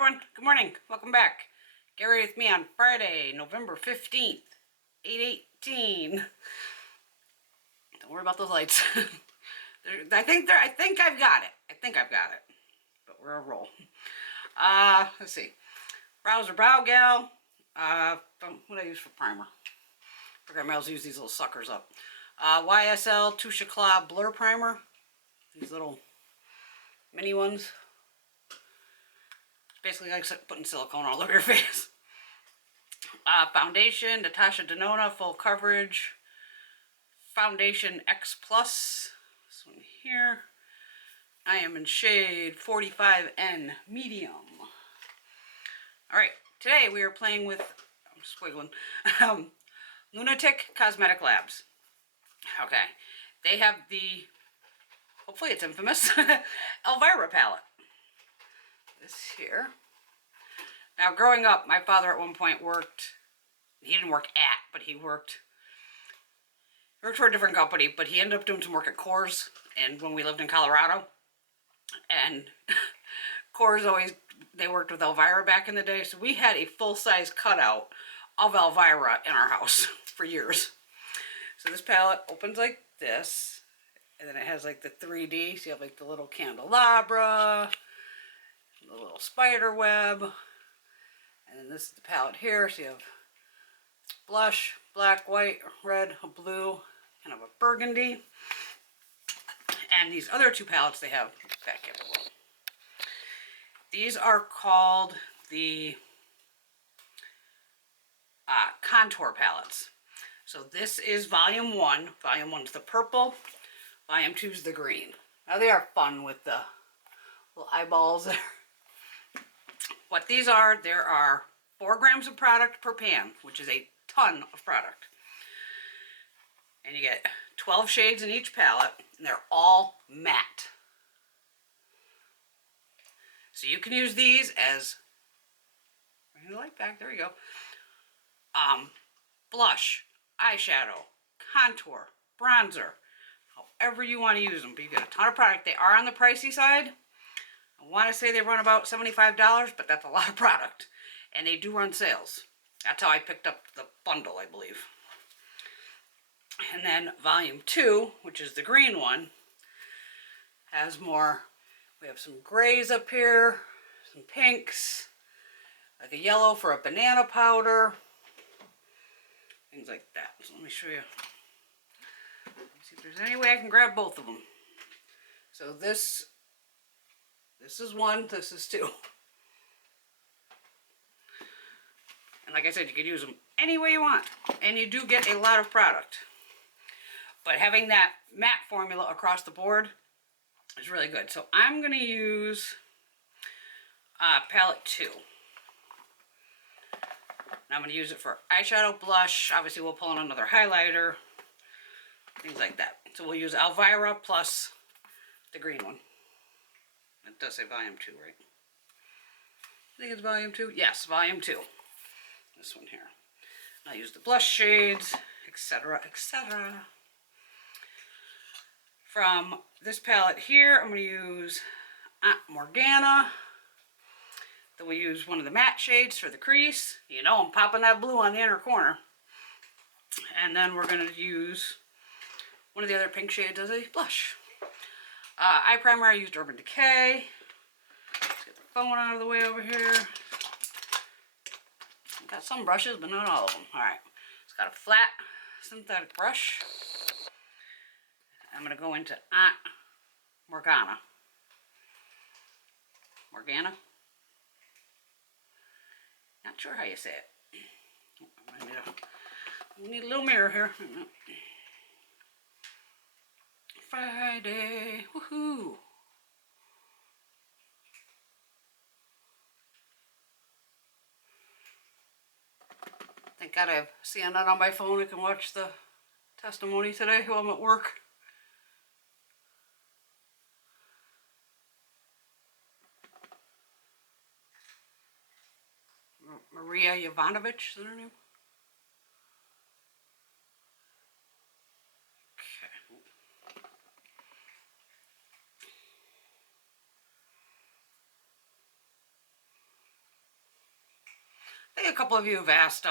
everyone, good morning, welcome back. Get ready with me on Friday, November 15th, 8:18. Don't worry about those lights. I think I've got it. But we're a roll. Let's see. Browser Brow Gal. What do I use for primer? I forgot I always use these little suckers up. YSL Touche Eclat Blur Primer. These little mini ones. Basically like putting silicone all over your face. Foundation, Natasha Denona Full Coverage. Foundation X Plus. This one here. I am in shade 45N Medium. Alright, today we are playing with, I'm squiggling, Lunatick Cosmetic Labs. Okay, they have the, hopefully it's infamous, Elvira palette. This here. Now, growing up, my father at one point worked, he didn't work at, but he worked for a different company, but he ended up doing some work at Coors, and when we lived in Colorado, and Coors always, they worked with Elvira back in the day, so we had a full-size cutout of Elvira in our house for years. So this palette opens like this, and then it has like the 3D, so you have like the little candelabra, the little spider web, and then this is the palette here, so you have blush, black, white, red, a blue, kind of a burgundy, and these other two palettes they have back here. These are called the contour palettes. So this is volume 1. Volume 1 is the purple, volume 2 is the green. Now they are fun with the little eyeballs there. What these are, there are 4 grams of product per pan, which is a ton of product. And you get 12 shades in each palette, and they're all matte. So you can use these as, bring the light back, there you go, blush, eyeshadow, contour, bronzer, however you want to use them. But you get a ton of product. They are on the pricey side. I want to say they run about $75, but that's a lot of product. And they do run sales. That's how I picked up the bundle, I believe. And then volume 2, which is the green one, has more. We have some grays up here, some pinks, like a yellow for a banana powder, things like that. So let me show you. See if there's any way I can grab both of them. So this is 1, this is 2. And like I said, you can use them any way you want. And you do get a lot of product. But having that matte formula across the board is really good. So I'm going to use palette 2. Now I'm going to use it for eyeshadow, blush. Obviously we'll pull in another highlighter. Things like that. So we'll use Elvira plus the green one. It does say volume 2, right? I think it's volume 2. Yes, volume 2. This one here. I'll use the blush shades, etc., etc. From this palette here, I'm going to use Morgana. Then we use one of the matte shades for the crease. You know I'm popping that blue on the inner corner. And then we're going to use one of the other pink shades as a blush. Eye primer, I used Urban Decay. Let's get the phone out of the way over here. Got some brushes, but not all of them. Alright, it's got a flat synthetic brush. I'm going to go into Morgana. Morgana? Not sure how you say it. We need a little mirror here. Friday, woohoo! Thank God I have CNN on my phone. I can watch the testimony today while I'm at work. Maria Jovanovic, is that her name? Okay. I think a couple of you have asked,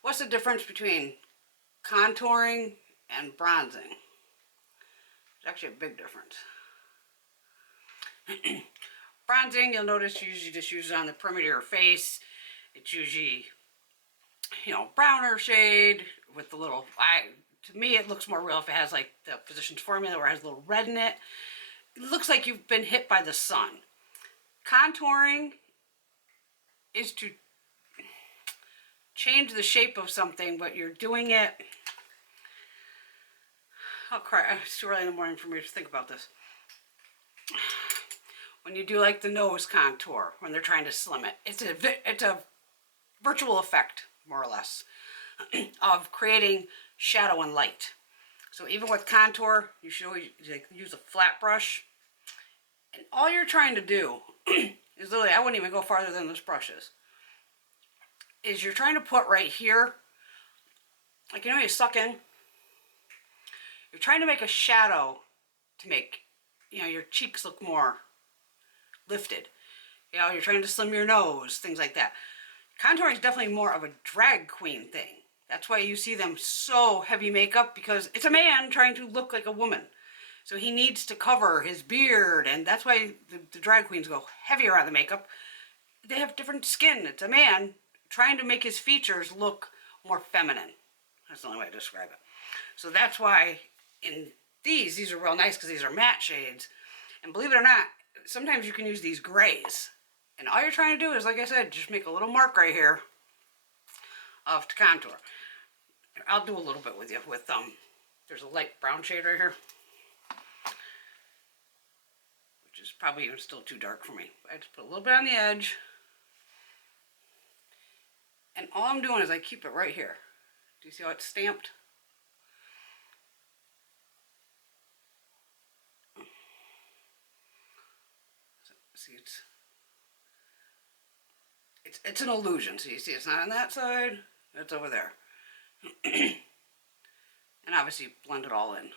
what's the difference between contouring and bronzing? It's actually a big difference. Bronzing, you'll notice you usually just use it on the perimeter of your face. It's usually, you know, browner shade with the little, to me it looks more real if it has like the Physicians Formula where it has a little red in it. It looks like you've been hit by the sun. Contouring is to change the shape of something, but you're doing it, oh crap, it's too early in the morning for me to think about this. When you do like the nose contour, when they're trying to slim it, it's a virtual effect, more or less, of creating shadow and light. So even with contour, you should always use a flat brush. And all you're trying to do is literally, I wouldn't even go farther than this brush is you're trying to put right here, like, you know, you suck in, you're trying to make a shadow to make, you know, your cheeks look more lifted. You know, you're trying to slim your nose, things like that. Contouring is definitely more of a drag queen thing. That's why you see them so heavy makeup, because it's a man trying to look like a woman. So he needs to cover his beard, and that's why the drag queens go heavier on the makeup. They have different skin. It's a man trying to make his features look more feminine. That's the only way to describe it. So that's why in these are real nice, because these are matte shades. And believe it or not, sometimes you can use these grays. And all you're trying to do is, like I said, just make a little mark right here of to contour. I'll do a little bit with you with, there's a light brown shade right here, which is probably even still too dark for me. I just put a little bit on the edge. And all I'm doing is I keep it right here. Do you see how it's stamped? See, it's an illusion. So you see it's not on that side, it's over there. And obviously blend it all in.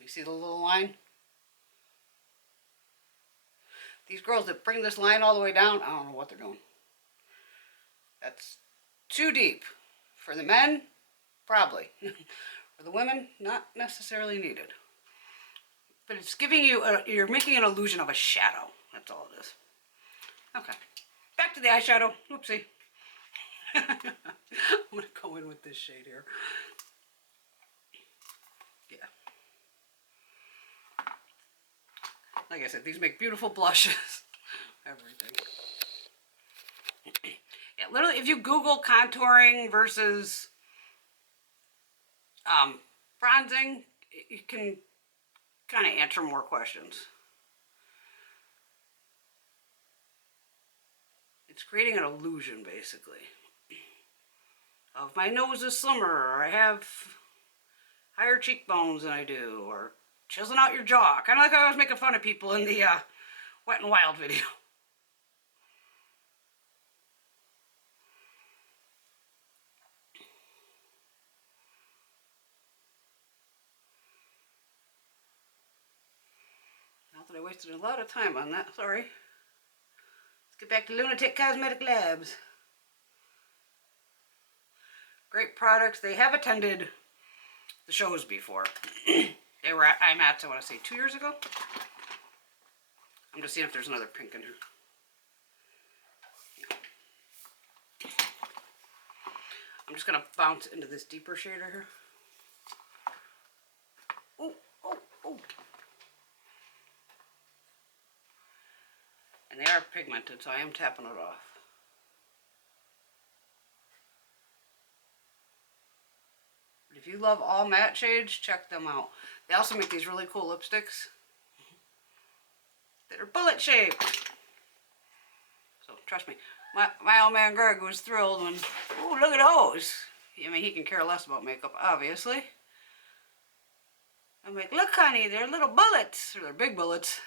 You see the little line? These girls that bring this line all the way down, I don't know what they're doing. That's too deep. For the men, probably. For the women, not necessarily needed. But it's giving you, you're making an illusion of a shadow. That's all it is. Okay, back to the eyeshadow. Oopsie. I'm going to go in with this shade here. Yeah. Like I said, these make beautiful blushes. Everything. Yeah, literally, if you Google contouring versus bronzing, you can kind of answer more questions. It's creating an illusion, basically, of my nose is slimmer, or I have higher cheekbones than I do, or chiseling out your jaw. Kind of like I was making fun of people in the Wet n Wild video. Not that I wasted a lot of time on that, sorry. Let's get back to Lunatick Cosmetic Labs. Great products. They have attended the shows before. They were at IMATS, I want to say 2 years ago. I'm just seeing if there's another pink in here. I'm just going to bounce into this deeper shade right here. Oh, oh, oh. And they are pigmented, so I am tapping it off. But if you love all matte shades, check them out. They also make these really cool lipsticks that are bullet shaped. So trust me, my old man Greg was thrilled when, oh, look at those. I mean, he can care less about makeup, obviously. I'm like, look, honey, they're little bullets, or they're big bullets.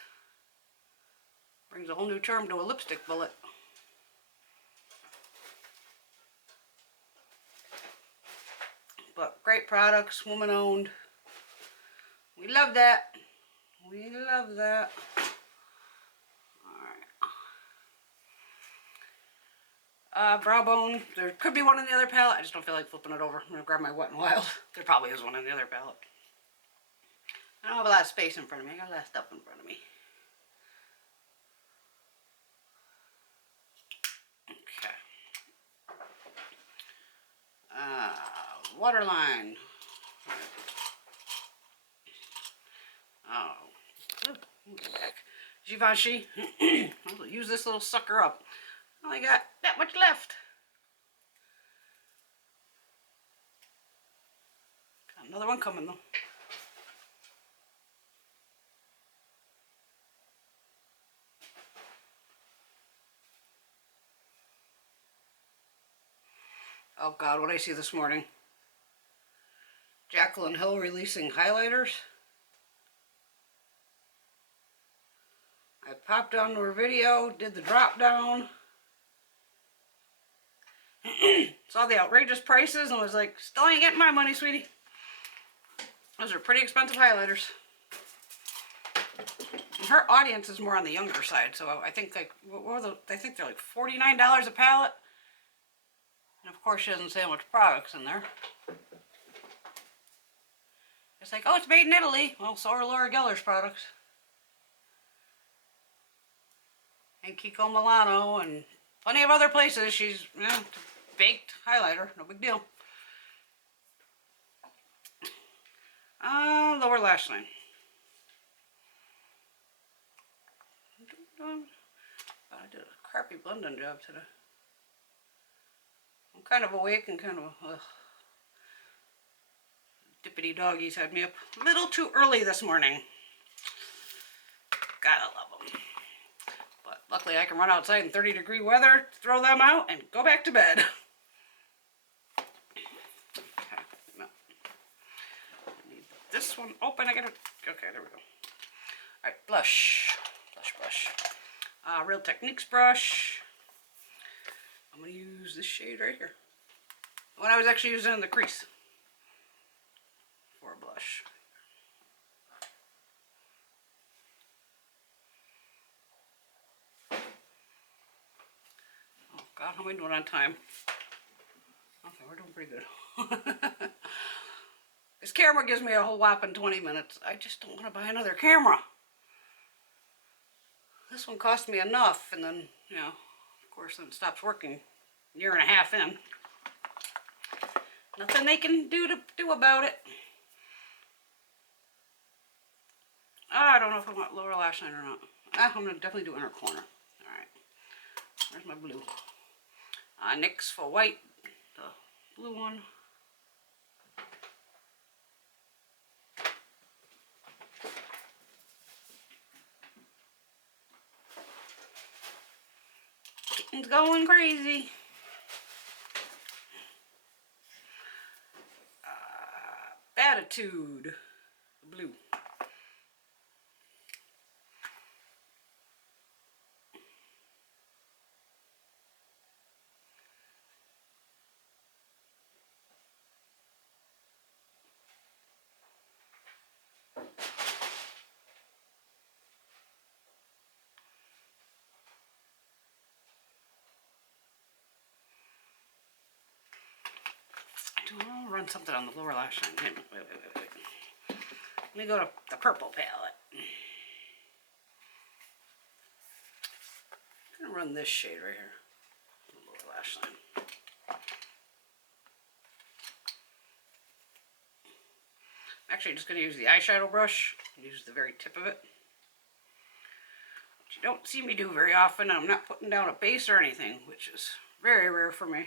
Brings a whole new term to a lipstick bullet. But great products, woman owned. We love that. We love that. Alright. Brow bone. There could be one in the other palette. I just don't feel like flipping it over. I'm going to grab my Wet n Wild. There probably is one in the other palette. I don't have a lot of space in front of me. I got a lot of stuff in front of me. Okay. Waterline. Oh. Givenchy. I'll use this little sucker up. I only got that much left. Got another one coming though. Oh God, what did I see this morning? Jaclyn Hill releasing highlighters. I popped onto her video, did the drop down. Saw the outrageous prices and was like, still ain't getting my money, sweetie. Those are pretty expensive highlighters. And her audience is more on the younger side, so I think like, I think they're like $49 a palette. And of course she doesn't say how much products in there. It's like, oh, it's made in Italy. Well, so are Laura Geller's products. And Kiko Milano and plenty of other places. She's, you know, baked highlighter, no big deal. Lower lash line. I did a crappy blending job today. I'm kind of awake and kind of, dippity doggies had me up a little too early this morning. Gotta love them. But luckily I can run outside in 30-degree weather, throw them out, and go back to bed. Okay, no. I need this one open. I gotta, okay, there we go. Alright, blush. Blush. Real Techniques brush. I'm going to use this shade right here. The one I was actually using in the crease for a blush. Oh God, how am I doing on time? Okay, we're doing pretty good. This camera gives me a whole whopping 20 minutes. I just don't want to buy another camera. This one cost me enough, and then, you know, of course, then it stops working a year and a half in. Nothing they can do about it. I don't know if I want lower lash line or not. I'm going to definitely do inner corner. Alright. Where's my blue? NYX for white. The blue one. Kitten's going crazy. Attitude. Blue. I'll run something on the lower lash line. Wait. Let me go to the purple palette. I'm gonna run this shade right here. The lower lash line. I'm actually just gonna use the eyeshadow brush. Use the very tip of it. Which you don't see me do very often. I'm not putting down a base or anything, which is very rare for me.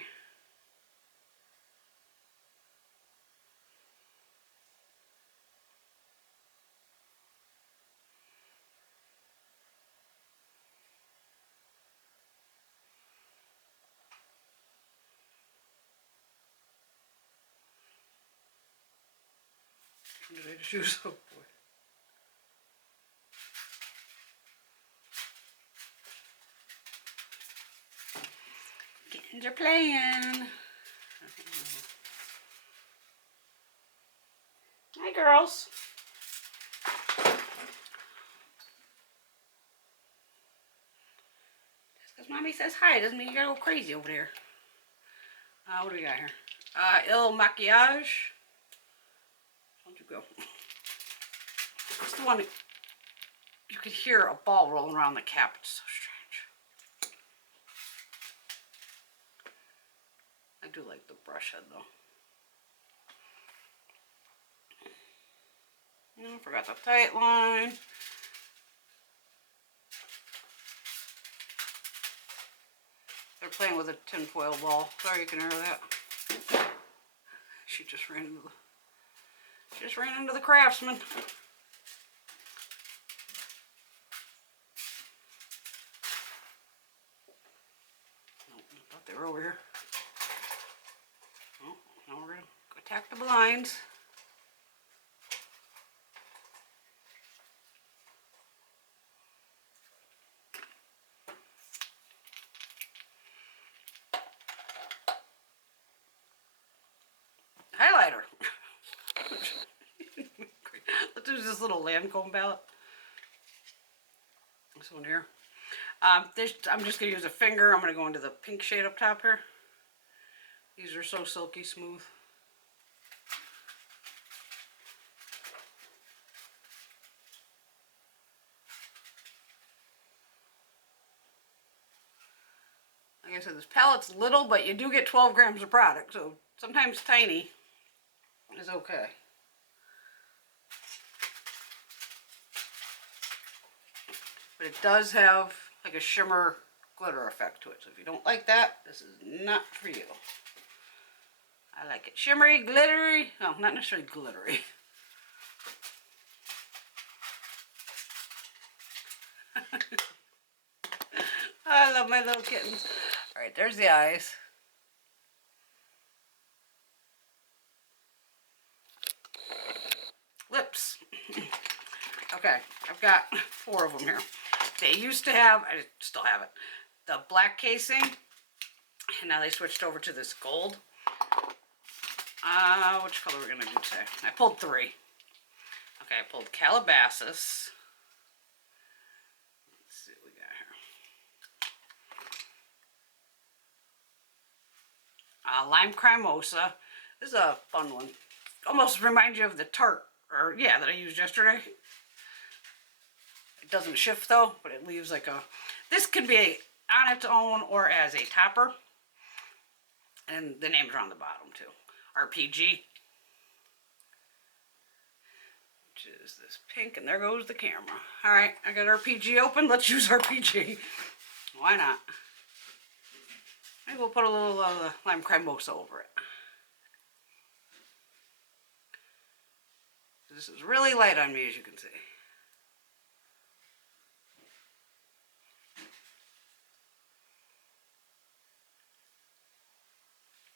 Did I just use? Oh boy. Kittens are playing. Hi, girls. Mommy says hi. Doesn't mean you gotta go crazy over there. What do we got here? Il Maquillage. Don't you go. It's the one that you could hear a ball rolling around the cap. It's so strange. I do like the brush head though. Forgot the tight line. They're playing with a tinfoil ball. Sorry you can hear that. She just ran into the Craftsman. Nope, I thought they were over here. Oh, now we're gonna attack the blinds. Highlighter. Let's use this little Lancome palette. This one here. I'm just going to use a finger. I'm going to go into the pink shade up top here. These are so silky smooth. Like I said, this palette's little, but you do get 12 grams of product, so sometimes tiny is okay. But it does have like a shimmer glitter effect to it. So if you don't like that, this is not for you. I like it shimmery, glittery. No, not necessarily glittery. I love my little kittens. All right, there's the eyes. Lips. Okay, I've got 4 of them here. They used to have, I still have it, the black casing, and now they switched over to this gold. Which color are we going to do today? I pulled 3. Okay, I pulled Calabasas. Let's see what we got here. Lime Cremosa. This is a fun one. Almost reminds you of the Tarte, or yeah, that I used yesterday. It doesn't shift though, but it leaves like a, this could be on its own or as a topper. And the names are on the bottom too. RPG. Which is this pink, and there goes the camera. Alright, I got RPG open. Let's use RPG. Why not? Maybe we'll put a little Lime Cremosa over it. This is really light on me, as you can see.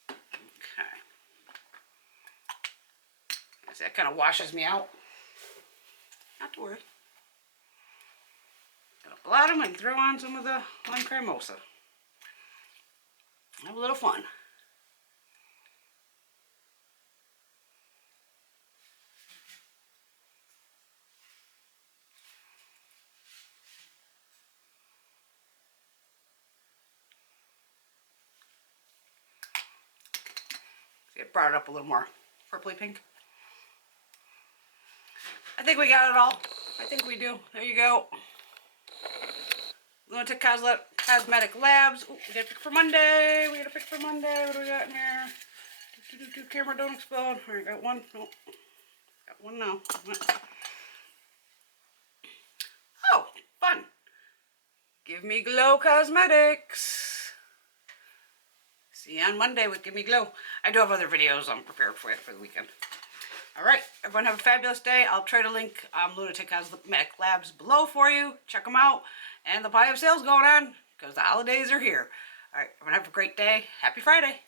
Okay. See, that kind of washes me out. Not to worry. Gonna blot them and throw on some of the Lime Cremosa. Have a little fun. See, it brought it up a little more purpley pink. I think we got it all. I think we do. There you go. Lunatick Cosmetic Labs. Ooh, we gotta pick for Monday. We gotta pick for Monday. What do we got in here? Camera, don't explode. All right, got one. Nope. Got one now. Oh, fun. Give Me Glow Cosmetics. See you on Monday with Give Me Glow. I do have other videos I'm prepared for the weekend. Alright, everyone have a fabulous day. I'll try to link Lunatick Cosmetic Labs below for you. Check them out. And the pile of sales going on because the holidays are here. Alright, everyone have a great day. Happy Friday.